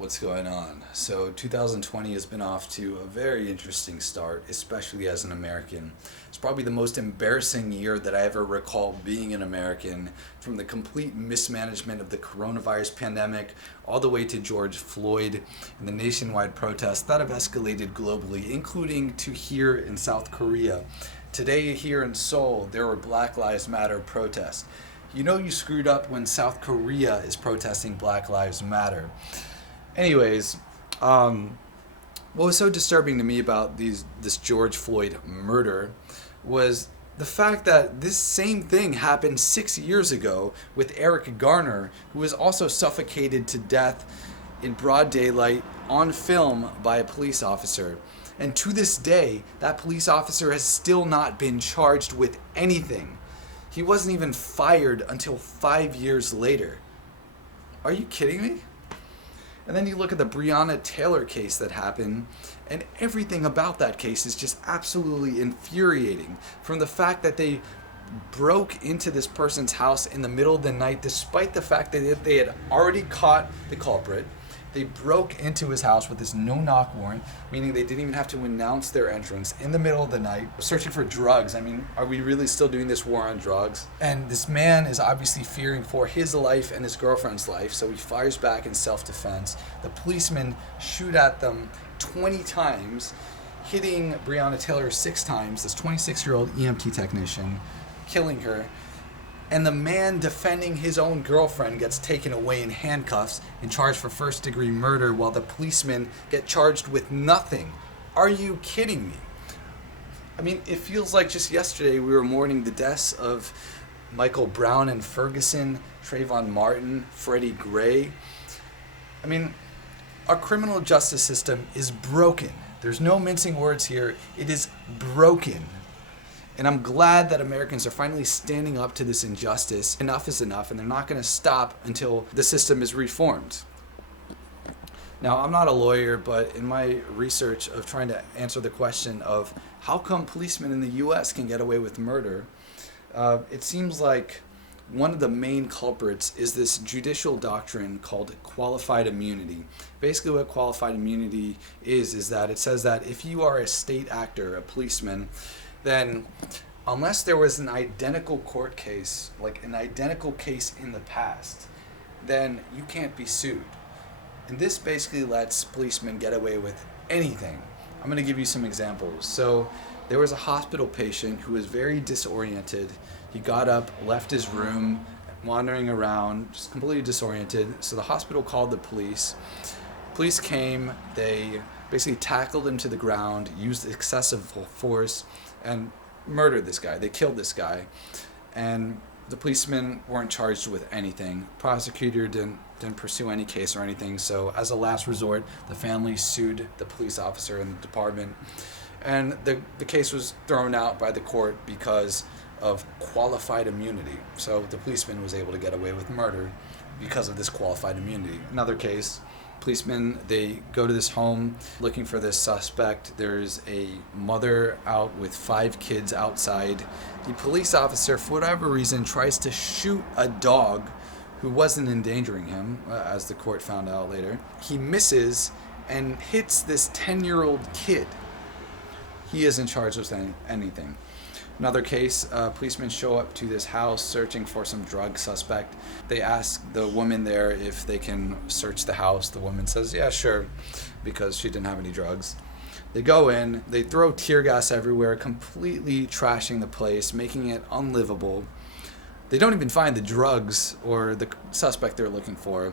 What's going on? So 2020 has been off to a very interesting start, especially as an American. It's probably the most embarrassing year that I ever recall being an American, from the complete mismanagement of the coronavirus pandemic all the way to George Floyd and the nationwide protests that have escalated globally, including to here in South Korea. Today here in Seoul, there were Black Lives Matter protests. You know you screwed up when South Korea is protesting Black Lives Matter. Anyways, what was so disturbing to me about this George Floyd murder was the fact that this same thing happened 6 years ago with Eric Garner, who was also suffocated to death in broad daylight on film by a police officer. And to this day, that police officer has still not been charged with anything. He wasn't even fired until 5 years later. Are you kidding me? And then you look at the Breonna Taylor case that happened, and everything about that case is just absolutely infuriating. From the fact that they broke into this person's house in the middle of the night, despite the fact that they had already caught the culprit. They broke into his house with this no-knock warrant, meaning they didn't even have to announce their entrance, in the middle of the night, searching for drugs. I mean, are we really still doing this war on drugs? And this man is obviously fearing for his life and his girlfriend's life, so he fires back in self-defense. The policemen shoot at them 20 times, hitting Breonna Taylor 6 times, this 26-year-old EMT technician, killing her. And the man defending his own girlfriend gets taken away in handcuffs and charged for first-degree murder, while the policemen get charged with nothing. Are you kidding me? I mean, it feels like just yesterday we were mourning the deaths of Michael Brown and Ferguson, Trayvon Martin, Freddie Gray. I mean, our criminal justice system is broken. There's no mincing words here. It is broken. And I'm glad that Americans are finally standing up to this injustice. Enough is enough, and they're not going to stop until the system is reformed. Now, I'm not a lawyer, but in my research of trying to answer the question of how come policemen in the U.S. can get away with murder, it seems like one of the main culprits is this judicial doctrine called qualified immunity. Basically what qualified immunity is that it says that if you are a state actor, a policeman, then unless there was an identical court case, like an identical case in the past, then you can't be sued. And this basically lets policemen get away with anything. I'm going to give you some examples. So there was a hospital patient who was very disoriented. He got up, left his room, wandering around, just completely disoriented. So the hospital called the police. Police came, they basically tackled him to the ground, used excessive force, and murdered this guy. They killed this guy. And the policemen weren't charged with anything. Prosecutor didn't pursue any case or anything. So as a last resort, the family sued the police officer and the department. And the case was thrown out by the court because of qualified immunity. So the policeman was able to get away with murder because of this qualified immunity. Another case, policemen, they go to this home looking for this suspect. There's a mother out with 5 kids outside. The police officer, for whatever reason, tries to shoot a dog who wasn't endangering him, as the court found out later. He misses and hits this 10-year-old kid. He isn't charged with anything. Another case, policemen show up to this house searching for some drug suspect. They ask the woman there if they can search the house. The woman says, yeah, sure, because she didn't have any drugs. They go in, they throw tear gas everywhere, completely trashing the place, making it unlivable. They don't even find the drugs or the suspect they're looking for,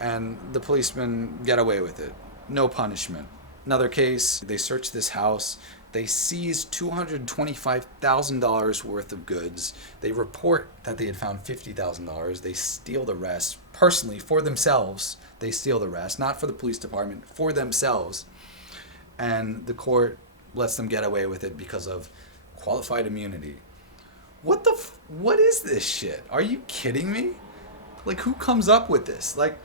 and the policemen get away with it. No punishment. Another case, they search this house. They seize $225,000 worth of goods. They report that they had found $50,000. They steal the rest personally for themselves. They steal the rest, not for the police department, for themselves. And the court lets them get away with it because of qualified immunity. What is this shit? Are you kidding me? Like, who comes up with this? Like,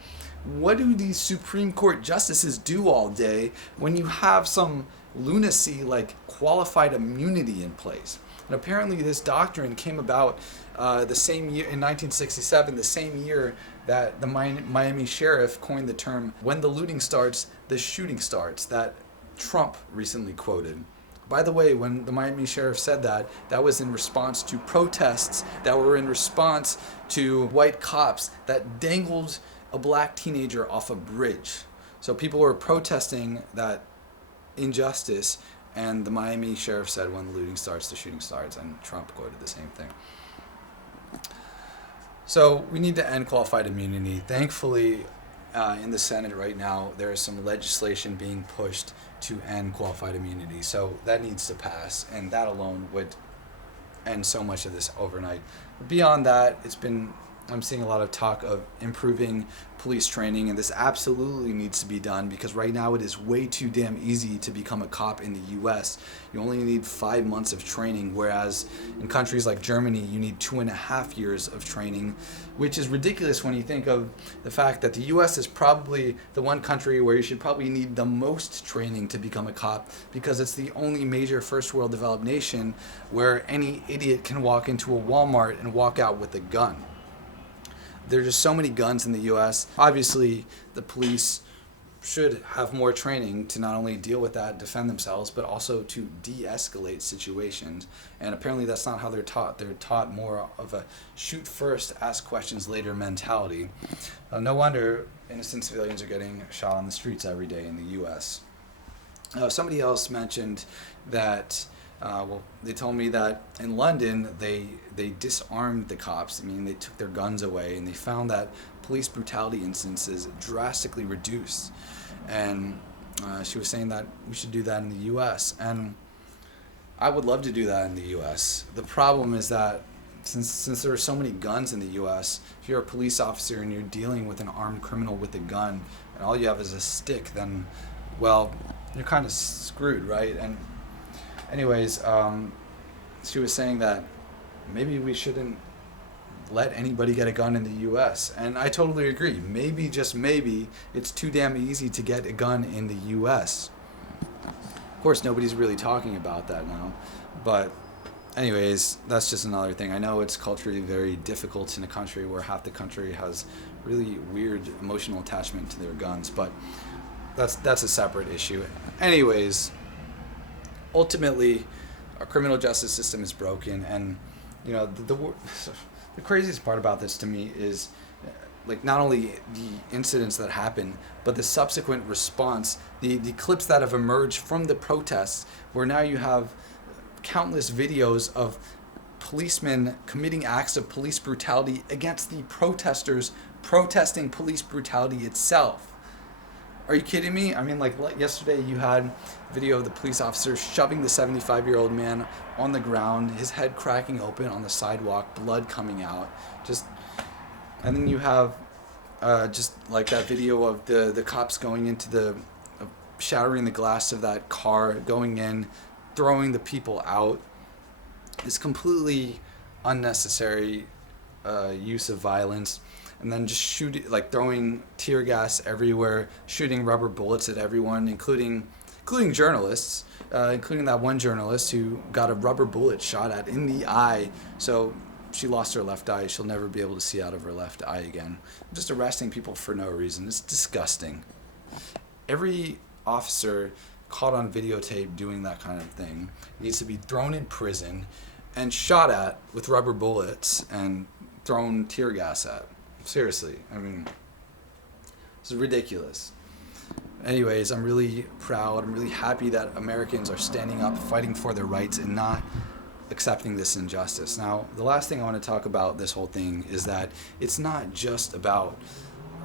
what do these Supreme Court justices do all day when you have some lunacy like qualified immunity in place? And apparently this doctrine came about the same year, in 1967, the same year that the Miami sheriff coined the term, "when the looting starts, the shooting starts," that Trump recently quoted. By the way, when the Miami sheriff said that, that was in response to protests that were in response to white cops that dangled a black teenager off a bridge. So people were protesting that injustice, and the Miami sheriff said, "when the looting starts, the shooting starts," and Trump quoted the same thing. So we need to end qualified immunity. Thankfully, in the Senate right now, there is some legislation being pushed to end qualified immunity. So that needs to pass, and that alone would end so much of this overnight. Beyond that, I'm seeing a lot of talk of improving police training, and this absolutely needs to be done because right now it is way too damn easy to become a cop in the US. You only need 5 months of training, whereas in countries like Germany, you need 2.5 years of training, which is ridiculous when you think of the fact that the US is probably the one country where you should probably need the most training to become a cop because it's the only major first world developed nation where any idiot can walk into a Walmart and walk out with a gun. There's just so many guns in the U.S. Obviously, the police should have more training to not only deal with that, defend themselves, but also to de-escalate situations. And apparently that's not how they're taught. They're taught more of a shoot first, ask questions later mentality. No wonder innocent civilians are getting shot on the streets every day in the U.S. Somebody else mentioned that they told me that in London they disarmed the cops. I mean, they took their guns away, and they found that police brutality instances drastically reduced. And she was saying that we should do that in the U.S. And I would love to do that in the U.S. The problem is that since there are so many guns in the U.S., if you're a police officer and you're dealing with an armed criminal with a gun, and all you have is a stick, then, well, you're kind of screwed, right? And anyways, she was saying that maybe we shouldn't let anybody get a gun in the U.S. And I totally agree. Maybe, just maybe, it's too damn easy to get a gun in the U.S. Of course, nobody's really talking about that now. But anyways, that's just another thing. I know it's culturally very difficult in a country where half the country has really weird emotional attachment to their guns. But that's a separate issue. Anyways, ultimately, our criminal justice system is broken, and you know the craziest part about this to me is like not only the incidents that happen, but the subsequent response, the clips that have emerged from the protests, where now you have countless videos of policemen committing acts of police brutality against the protesters protesting police brutality itself. Are you kidding me? I mean, like yesterday you had video of the police officer shoving the 75-year-old man on the ground, his head cracking open on the sidewalk, blood coming out. And then you have just like that video of the cops going into shattering the glass of that car, going in, throwing the people out. It's completely unnecessary use of violence. And then just throwing tear gas everywhere, shooting rubber bullets at everyone, including journalists, including that one journalist who got a rubber bullet shot at in the eye. So she lost her left eye. She'll never be able to see out of her left eye again. Just arresting people for no reason. It's disgusting. Every officer caught on videotape doing that kind of thing needs to be thrown in prison and shot at with rubber bullets and thrown tear gas at. Seriously, I mean, this is ridiculous. Anyways, I'm really proud. I'm really happy that Americans are standing up, fighting for their rights, and not accepting this injustice. Now, the last thing I want to talk about this whole thing is that it's not just about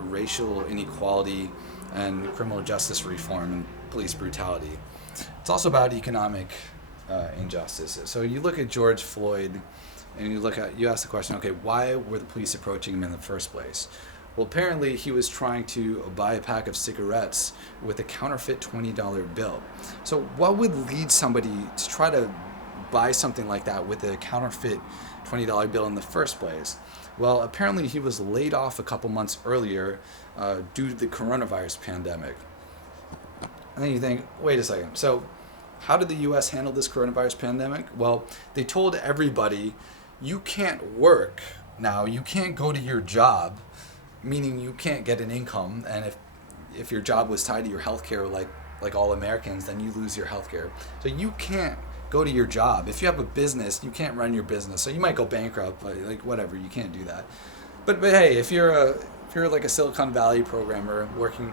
racial inequality and criminal justice reform and police brutality. It's also about economic injustice. So you look at George Floyd, and you ask the question, okay, why were the police approaching him in the first place? Well, apparently he was trying to buy a pack of cigarettes with a counterfeit $20 bill. So what would lead somebody to try to buy something like that with a counterfeit $20 bill in the first place? Well, apparently he was laid off a couple months earlier due to the coronavirus pandemic. And then you think, wait a second, so how did the U.S. handle this coronavirus pandemic? Well, they told everybody, you can't work now, you can't go to your job, meaning you can't get an income, and if your job was tied to your healthcare like all Americans, then you lose your healthcare. So you can't go to your job. If you have a business, you can't run your business. So you might go bankrupt, but like whatever, you can't do that. But hey, if you're like a Silicon Valley programmer working,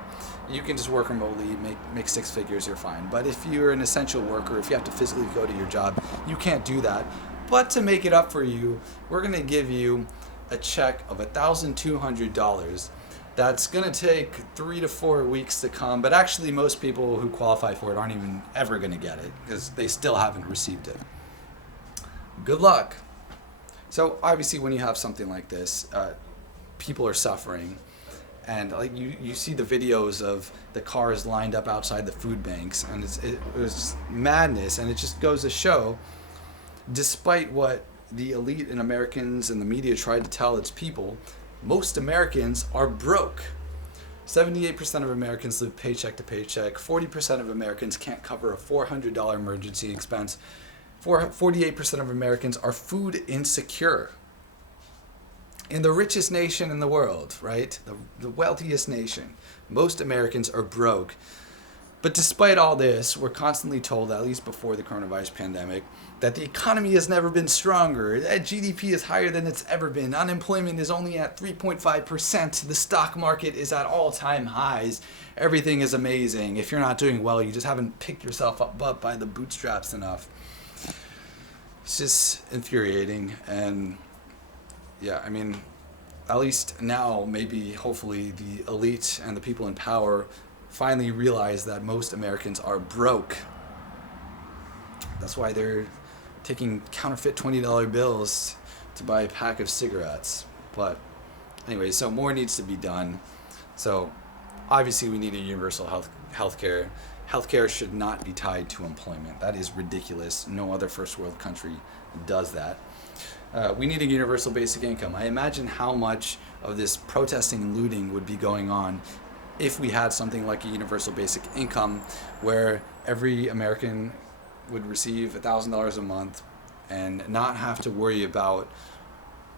you can just work remotely, make six figures, you're fine. But if you're an essential worker, if you have to physically go to your job, you can't do that. But to make it up for you, we're going to give you a check of $1,200. That's going to take 3 to 4 weeks to come, but actually most people who qualify for it aren't even ever going to get it because they still haven't received it. Good luck. So obviously when you have something like this, people are suffering, and like you see the videos of the cars lined up outside the food banks, and it was madness, and it just goes to show, despite what the elite and Americans and the media tried to tell its people, most Americans are broke. 78% of Americans live paycheck to paycheck. 40% of Americans can't cover a $400 emergency expense. 48% of Americans are food insecure. In the richest nation in the world, right? The wealthiest nation, most Americans are broke. But despite all this, we're constantly told, at least before the coronavirus pandemic, that the economy has never been stronger, that GDP is higher than it's ever been, unemployment is only at 3.5%, the stock market is at all-time highs, everything is amazing. If you're not doing well, you just haven't picked yourself up by the bootstraps enough. It's just infuriating, and yeah, I mean, at least now, maybe, hopefully, the elite and the people in power finally realize that most Americans are broke. That's why they're taking counterfeit $20 bills to buy a pack of cigarettes. But anyway, so more needs to be done. So obviously we need a universal healthcare. Healthcare should not be tied to employment. That is ridiculous. No other first world country does that. We need a universal basic income. I imagine how much of this protesting and looting would be going on if we had something like a universal basic income where every American would receive $1,000 a month and not have to worry about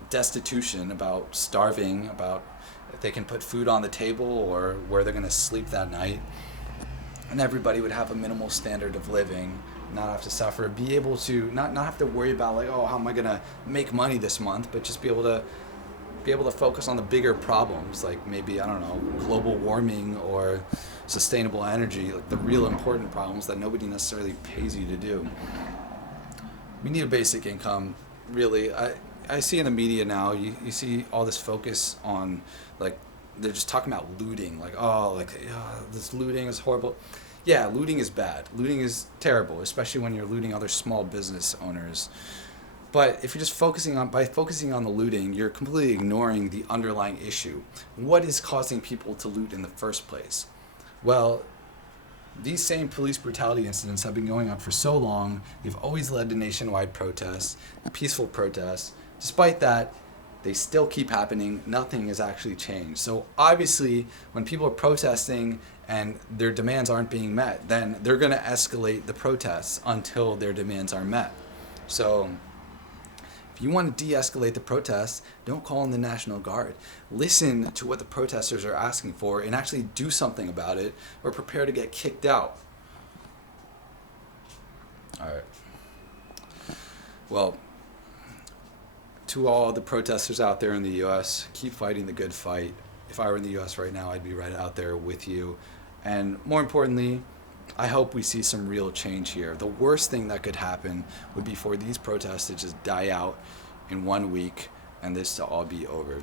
destitution, about starving, about if they can put food on the table or where they're going to sleep that night. And everybody would have a minimal standard of living, not have to suffer, be able to not have to worry about like, oh, how am I going to make money this month, but just be able to focus on the bigger problems, like maybe, I don't know, global warming or sustainable energy, like the real important problems that nobody necessarily pays you to do. We need a basic income, really. I see in the media now, you see all this focus on, like, they're just talking about looting, like, this looting is horrible. Yeah, looting is bad. Looting is terrible, especially when you're looting other small business owners. But if you're just focusing on the looting, you're completely ignoring the underlying issue. What is causing people to loot in the first place? Well, these same police brutality incidents have been going on for so long. They've always led to nationwide protests, peaceful protests. Despite that, they still keep happening. Nothing has actually changed. So obviously, when people are protesting and their demands aren't being met, then they're going to escalate the protests until their demands are met. So if you want to de-escalate the protests, don't call in the National Guard. Listen to what the protesters are asking for and actually do something about it, or prepare to get kicked out. All right. Well, to all the protesters out there in the U.S., keep fighting the good fight. If I were in the U.S. right now, I'd be right out there with you. And more importantly, I hope we see some real change here. The worst thing that could happen would be for these protests to just die out in 1 week and this to all be over.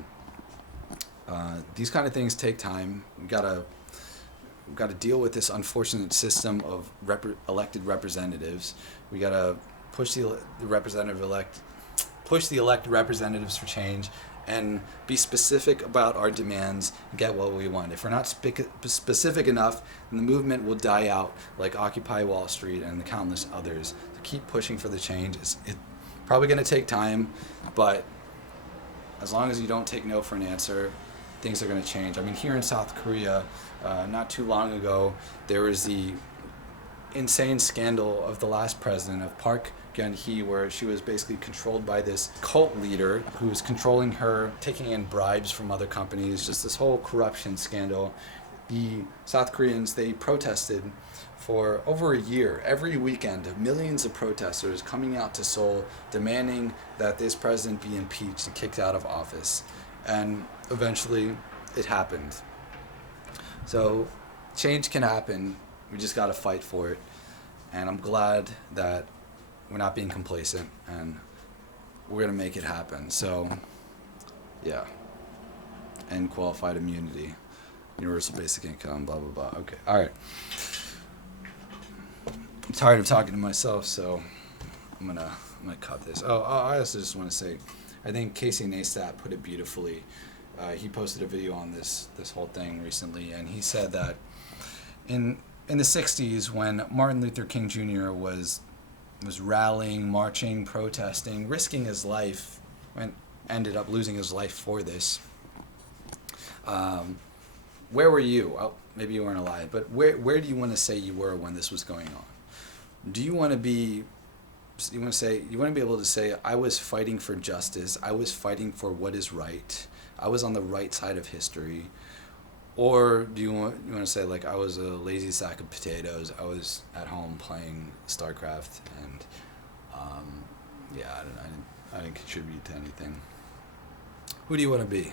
These kind of things take time. We've got to deal with this unfortunate system of elected representatives. We got to push the elected representatives for change and be specific about our demands and get what we want. If we're not specific enough, then the movement will die out like Occupy Wall Street and the countless others. So keep pushing for the change. It's probably going to take time, but as long as you don't take no for an answer, things are going to change. I mean, here in South Korea, not too long ago, there was the insane scandal of the last president, of Park Geun-hye, where she was basically controlled by this cult leader who was controlling her, taking in bribes from other companies, just this whole corruption scandal. The South Koreans, they protested for over a year, every weekend, millions of protesters coming out to Seoul demanding that this president be impeached and kicked out of office. And eventually it happened. So change can happen. We just got to fight for it. And I'm glad that we're not being complacent and we're going to make it happen. So, yeah. End qualified immunity. Universal basic income, blah, blah, blah. Okay. All right. I'm tired of talking to myself, so I'm gonna cut this. I also just want to say, I think Casey Neistat put it beautifully. He posted a video on this whole thing recently, and he said that in the 60s, when Martin Luther King Jr. was rallying, marching, protesting, risking his life, and ended up losing his life for this. Where were you? Oh, maybe you weren't alive, but where do you want to say you were when this was going on? Do you want to be? You want to be able to say, I was fighting for justice. I was fighting for what is right. I was on the right side of history. Or do you want to say, like, I was a lazy sack of potatoes. I was at home playing StarCraft, and I didn't contribute to anything. Who do you want to be?